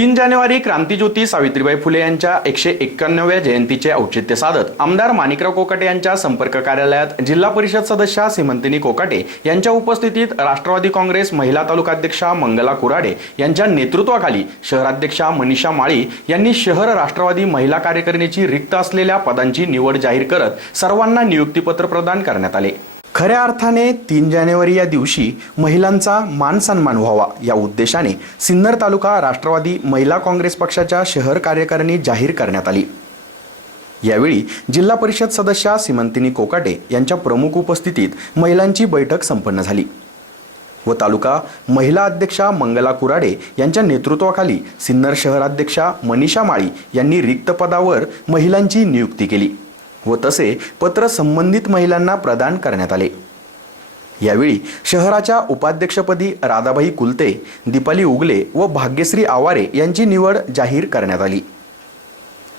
तीन जानेवारी क्रांतीज्योती सावित्रीबाई फुले यांच्या एकशे एक्क्याण्णव्या जयंतीचे औचित्य साधत आमदार माणिकराव कोकाटे यांच्या संपर्क कार्यालयात जिल्हा परिषद सदस्या सीमंतिनी कोकाटे यांच्या उपस्थितीत राष्ट्रवादी काँग्रेस महिला तालुकाध्यक्षा मंगला कुराडे यांच्या नेतृत्वाखाली शहराध्यक्षा मनीषा माळी यांनी शहर राष्ट्रवादी महिला कार्यकारिणीची रिक्त असलेल्या पदांची निवड जाहीर करत सर्वांना नियुक्तीपत्र प्रदान करण्यात आले. खऱ्या अर्थाने तीन जानेवारी या दिवशी महिलांचा मान सन्मान व्हावा या उद्देशाने सिन्नर तालुका राष्ट्रवादी महिला काँग्रेस पक्षाच्या शहर कार्यकारिणी जाहीर करण्यात आली. यावेळी जिल्हा परिषद सदस्या सीमंतिनी कोकाटे यांच्या प्रमुख उपस्थितीत महिलांची बैठक संपन्न झाली व तालुका महिला अध्यक्षा मंगला कुराडे यांच्या नेतृत्वाखाली सिन्नर शहराध्यक्षा मनीषा माळी यांनी रिक्त पदावर महिलांची नियुक्ती केली. व तसे पत्र संबंधित महिलांना प्रदान करण्यात आले. यावेळी शहराच्या उपाध्यक्षपदी राधाबाई कुलते दीपाली उगले व भाग्यश्री आवारे यांची निवड जाहीर करण्यात आली.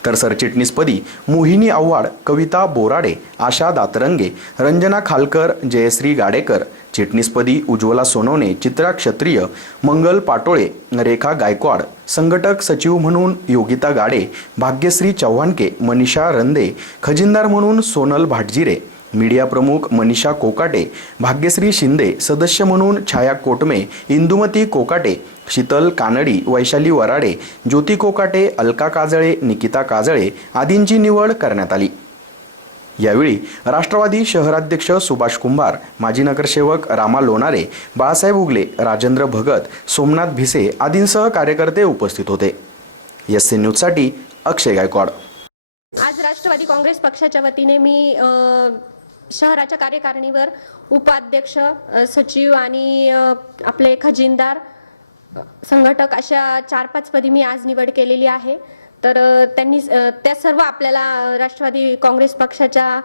तर सरचिटणीसपदी मोहिनी आव्हाड कविता बोराडे आशा दातरंगे रंजना खालकर जयश्री गाडेकर चिटणीसपदी उज्ज्वला सोनवणे चित्रा क्षत्रिय मंगल पाटोळे रेखा गायकवाड संघटक सचिव म्हणून योगिता गाडे भाग्यश्री चव्हाणके मनीषा रंदे खजिनदार म्हणून सोनल भाटजिरे मीडिया प्रमुख मनीषा कोकाटे भाग्यश्री शिंदे सदस्य म्हणून छाया कोटमे इंदुमती कोकाटे शीतल कानडी वैशाली वराडे ज्योती कोकाटे अलका काजळे निकिता काजळे आदींची निवड करण्यात आली. यावेळी राष्ट्रवादी शहराध्यक्ष सुभाष कुंभार माजी नगरसेवक रामा लोणारे बाळासाहेब उगले राजेंद्र भगत सोमनाथ भिसे आदींसह कार्यकर्ते उपस्थित होते. एस सी न्यूजसाठी अक्षय गायकवाड. आज राष्ट्रवादी काँग्रेस पक्षाच्या वतीने मी शहराच्या कार्यकारिणीवर उपाध्यक्ष सचिव आणि आपले खजिनदार संघटक अशा चार पाच पदी मी आज निवड केलेली आहे. तर त्यांनी त्या सर्व आपल्याला राष्ट्रवादी काँग्रेस पक्षाच्या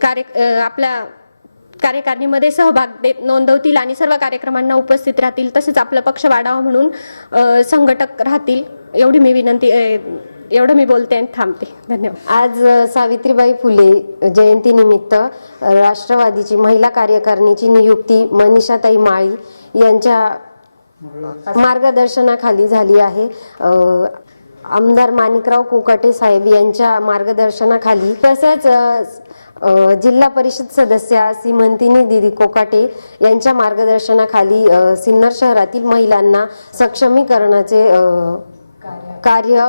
कार्य आपल्या कार्यकारिणीमध्ये सहभाग देत नोंदवतील आणि सर्व कार्यक्रमांना उपस्थित राहतील तसेच आपला पक्ष वाढावा म्हणून संघटक राहतील एवढी मी विनंती एवढं मी बोलते आणि थांबते. धन्यवाद. आज सावित्रीबाई फुले जयंती निमित्त राष्ट्रवादीची महिला कार्यकारिणीची नियुक्ती मनीषाताई माळी यांच्या मार्गदर्शनाखाली झाली आहे. आमदार माणिकराव कोकाटे साहेब यांच्या मार्गदर्शनाखाली तसंच जिल्हा परिषद सदस्या सीमंतिनी दिदी कोकाटे यांच्या मार्गदर्शनाखाली सिन्नर शहरातील महिलांना सक्षमीकरणाचे कार्य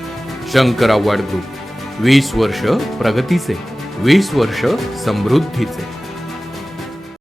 शंकर आव्हाड ग्रुप वीस वर्ष प्रगतीचे वीस वर्ष समृद्धीचे.